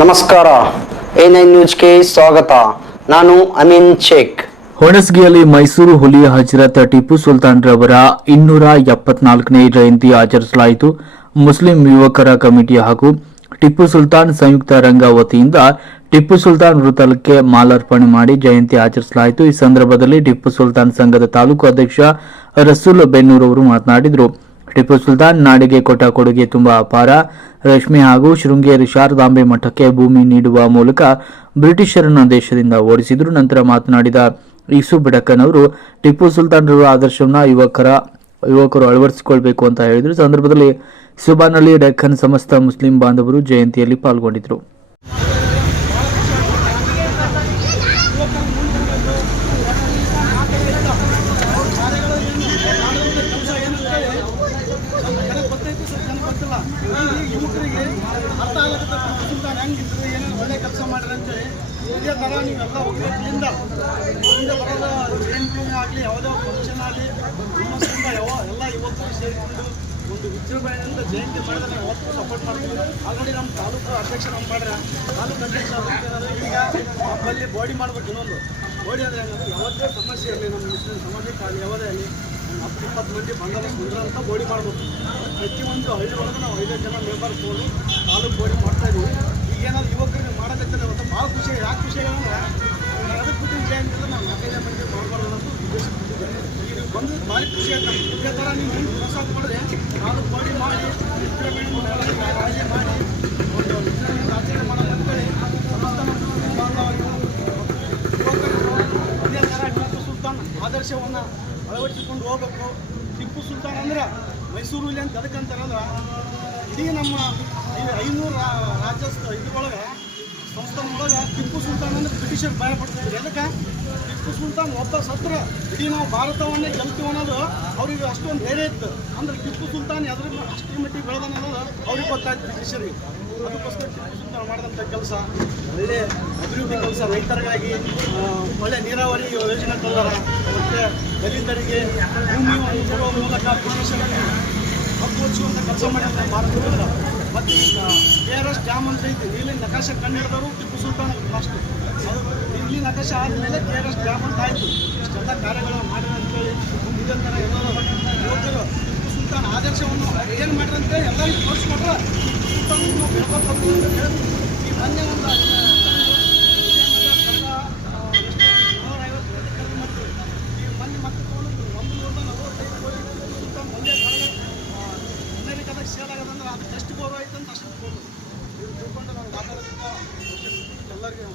ನಮಸ್ಕಾರ, A9 ನ್ಯೂಸ್ಗೆ ಸ್ವಾಗತ. ನಾನು ಅಮೀನ್ ಶೇಖ್. ಹೊಣಸ್ಗಿಯಲ್ಲಿ ಮೈಸೂರು ಹುಲಿ ಹಜರತ್ ಟಿಪ್ಪು ಸುಲ್ತಾನ್ ರವರ 274ನೇ ಜಯಂತಿ ಆಚರಿಸಲಾಯಿತು. ಮುಸ್ಲಿಂ ಯುವಕರ ಕಮಿಟಿ ಹಾಗೂ ಟಿಪ್ಪು ಸುಲ್ತಾನ್ ಸಂಯುಕ್ತ ರಂಗ ವತಿಯಿಂದ ಟಿಪ್ಪು ಸುಲ್ತಾನ್ ವೃತ್ತಕ್ಕೆ ಮಾಲಾರ್ಪಣೆ ಮಾಡಿ ಜಯಂತಿ ಆಚರಿಸಲಾಯಿತು. ಈ ಸಂದರ್ಭದಲ್ಲಿ ಟಿಪ್ಪು ಸುಲ್ತಾನ್ ಸಂಘದ ತಾಲೂಕು ಅಧ್ಯಕ್ಷ ರಸೂಲ್ ಬೆನ್ನೂರ್ ಅವರು ಮಾತನಾಡಿದರು. ಟಿಪ್ಪು ಸುಲ್ತಾನ್ ನಾಡಿಗೆ ಕೊಟ್ಟ ಕೊಡುಗೆ ತುಂಬಾ ಅಪಾರ. ರೇಷ್ಮೆ ಹಾಗೂ ಶೃಂಗೇರಿ ಶಾರದಾಂಬೆ ಮಠಕ್ಕೆ ಭೂಮಿ ನೀಡುವ ಮೂಲಕ ಬ್ರಿಟಿಷರನ್ನು ದೇಶದಿಂದ ಓಡಿಸಿದರು. ನಂತರ ಮಾತನಾಡಿದ ಈಸು ಬಿಡಕನ್ ಅವರು ಟಿಪ್ಪು ಸುಲ್ತಾನ್ ರವರ ಆದರ್ಶವನ್ನು ಯುವಕರು ಅಳವಡಿಸಿಕೊಳ್ಬೇಕು ಅಂತ ಹೇಳಿದರು. ಸಂದರ್ಭದಲ್ಲಿ ಸುಬಾನ್ ಅಲಿ ಡೆಕ್ಕನ್ ಸಮಸ್ತ ಮುಸ್ಲಿಂ ಬಾಂಧವರು ಜಯಂತಿಯಲ್ಲಿ ಪಾಲ್ಗೊಂಡಿದ್ದರು. ಯುವಕರಿಗೆ ಅರ್ಥ ಆಗತ್ತೆ ಸುಲ್ತಾನ್ ಹೆಂಗಿದ್ರು ಏನೇನು ಒಳ್ಳೆ ಕೆಲಸ ಮಾಡ್ರಿ ಅಂತೇಳಿ ಇದೇ ಥರ ನೀವೆಲ್ಲ ಒಗ್ಗಟ್ಟಿನಿಂದ ಮುಂದೆ ಬರೋದ ಜಯಂತಿ ಆಗಲಿ ಯಾವುದೇ ಫಂಕ್ಷನ್ ಆಗಲಿ ಹುಮ್ಮಸ್ಸಿಂದ ಎಲ್ಲ ಯುವಕರು ಸೇರಿಕೊಂಡು ಒಂದು ವಿಜೃಂಭಣೆಯಿಂದ ಜಯಂತಿ ಮಾಡಿದ್ರೆ ನಾವು ಯಾವತ್ತೂ ಸಪೋರ್ಟ್ ಮಾಡ್ತೀವಿ. ಆಲ್ರೆಡಿ ನಮ್ಮ ತಾಲೂಕು ಅಧ್ಯಕ್ಷ ನಮ್ಮ ಮಾಡ್ರೆ ತಾಲೂಕು ಅಧ್ಯಕ್ಷ ಈಗ ನಮ್ಮಲ್ಲಿ ಬಾಡಿ ಮಾಡ್ಬೇಕು. ಇನ್ನೊಂದು ಬಾಡಿ ಅಂದರೆ ಯಾವತ್ತೇ ಸಮಸ್ಯೆ ಇರಲಿ, ನಮ್ಮ ಮುಸ್ಲಿಂ ಸಮಾಜಕ್ಕೆ ಆಗಲಿ ಯಾವುದೇ ಆಗಲಿ 10-20 ಮಂದಿ ಬಂದೋಬಸ್ತ್ ಅಂತ ಬೋಡಿ ಮಾಡ್ಬೇಕು. ಪ್ರತಿಯೊಂದು ಹಳ್ಳಿ ಒಳಗೆ ನಾವು 5 ಜನ ಮೆಂಬರ್ ತೊಗೊಂಡು ತಾಲೂಕು ಬೋಡಿ ಮಾಡ್ತಾಯಿದ್ವಿ. ಈಗೇನಾದ್ರು ಯುವಕರಿಗೆ ಮಾಡೋಕ್ಕಂತ ಇವತ್ತು ಭಾಳ ಖುಷಿ. ಯಾಕೆ ಖುಷಿ ಅಂದರೆ ಅದಕ್ಕೆ ಬಿಟ್ಟು ಜಯಂತಿ ಅಂದರೆ ನಾವು 4-5 ಮಂದಿ ಮಾಡ್ಬಾರ್ದು ಅಂತ ಉದ್ದೇಶ ಈಗ ಬಂದು ಭಾರಿ ಖುಷಿ ಆಯ್ತು. ಇದೇ ಥರ ನೀವು ಹೆಂಗೆ ಪ್ರಸಾದ ಮಾಡಿದ್ರೆ ತಾಲೂಕು ಬೋಡಿ ಮಾಡಿ ರಾಜಿ ಮಾಡಿ ಒಂದು ವಿಜೃಂಭಣೆಯಿಂದ ಆಚರಣೆ ಮಾಡೋದಂತೇಳಿ ಸಮಸ್ತ ಯುವಕರು ಇದೇ ಥರ ಟಿಪ್ಪು ಸುಲ್ತಾನ್ ಆದರ್ಶವನ್ನು ಅಳವಡಿಸಿಕೊಂಡು ಹೋಗ್ಬೇಕು. ಟಿಪ್ಪು ಸುಲ್ತಾನ್ ಅಂದ್ರೆ ಮೈಸೂರು ಹುಲಿ ಅಂತ ಅದಕ್ಕಂತಾರಂದ್ರೆ ಇಡೀ ನಮ್ಮ 500 ರಾಜ್ಯ ಇದ್ರೊಳಗೆ ಸಂಸ್ಥಾನದೊಳಗೆ ಟಿಪ್ಪು ಸುಲ್ತಾನ್ ಅಂದ್ರೆ ಬ್ರಿಟಿಷರು ಭಯ ಪಡ್ತಿದ್ರು. ಅದಕ್ಕೆ ಟಿಪ್ಪು ಸುಲ್ತಾನ್ ಒಬ್ಬ ಸತ್ರ ಇಡೀ ನಾವು ಭಾರತವನ್ನೇ ಗೆಲ್ತೀವಿ ಅನ್ನೋದು ಅವ್ರಿಗೆ ಅಷ್ಟೊಂದು ಧೈರ್ಯ ಇತ್ತು. ಅಂದ್ರೆ ಟಿಪ್ಪು ಸುಲ್ತಾನ್ ಅದ್ರ ಅಷ್ಟೇ ಮಟ್ಟಿಗೆ ಬೆಳೆದಾನ ಅನ್ನೋದು ಅವ್ರಿಗೆ ಗೊತ್ತಾಯ್ತು ಬ್ರಿಟಿಷರಿಗೆ. ಅದಕ್ಕೋಸ್ಕರ ಟಿಪ್ಪು ಸುಲ್ತಾನ್ ಮಾಡಿದಂಥ ಕೆಲಸ ಒಳ್ಳೆ ಅಭಿವೃದ್ಧಿ ಕೆಲಸ, ರೈತರಿಗಾಗಿ ಒಳ್ಳೆ ನೀರಾವರಿ ಯೋಜನೆ ತಂದಾರ. ಮತ್ತು ದಲಿತರಿಗೆ ಭೂಮಿ ಕೊಡುವ ಮೂಲಕ ಬ್ರಿಟಿಷರಿಗೆ ಹಕ್ಕುವಚ್ಚುವಂಥ ಕೆಲಸ ಮಾಡಿದ್ದಾರೆ ಭಾರತದಿಂದ. ಮತ್ತು ಈಗ KRS ಡ್ಯಾಮ್ ಅಂತ ಐತಿ, ನೀಲಿ ನಕಾಶೆ ಕಂಡು ಟಿಪ್ಪು ಸುಲ್ತಾನ್ ಫಸ್ಟ್. ಅದು ನೀಲಿ ನಕಾಶೆ ಆದಮೇಲೆ KRS ಡ್ಯಾಮ್ ಅಂತ ಆಯಿತು. ಇಷ್ಟೆಲ್ಲ ಕಾರ್ಯಗಳನ್ನು ಮಾಡಿರ ಅಂತೇಳಿ ಇದೇ ಥರ ಎಲ್ಲರೂ ಯುವಕರು ಟಿಪ್ಪು ಸುಲ್ತಾನ್ ಆದರ್ಶವನ್ನು ಏನು ಮಾಡಿರಂತೇಳಿ ಎಲ್ಲರಿಗೂ ತೋರಿಸ್ಕೊಟ್ರೆ ಟಿಪ್ಪು ಸುಲ್ತಾನ್ ನಾವು ಬೆಳ್ಕೊಳ್ಬೇಕು ಅಂತ ಹೇಳಿ ಈ ಮೊನ್ನೆ ಒಂದು 150 ಈ ಮೊನ್ನೆ ಮತ್ತೆ ತೊಗೊಂಡು 145 ಕೋಟಿ ಟಿಪ್ಪು ಸುಲ್ತಾನ್ ಒಂದೇ ಅಮೆರಿಕದಾಗ ಸೇಲ್ ಆಗೋದಂದ್ರೆ ಅದು ಎಷ್ಟು ಗೌರವ ಐತೆ ಅಂತ ಅಷ್ಟು ತಿಳ್ಕೊಂಡು ನಾವು ಮಾತಾಡೋದಕ್ಕೆ ಎಲ್ಲರಿಗೂ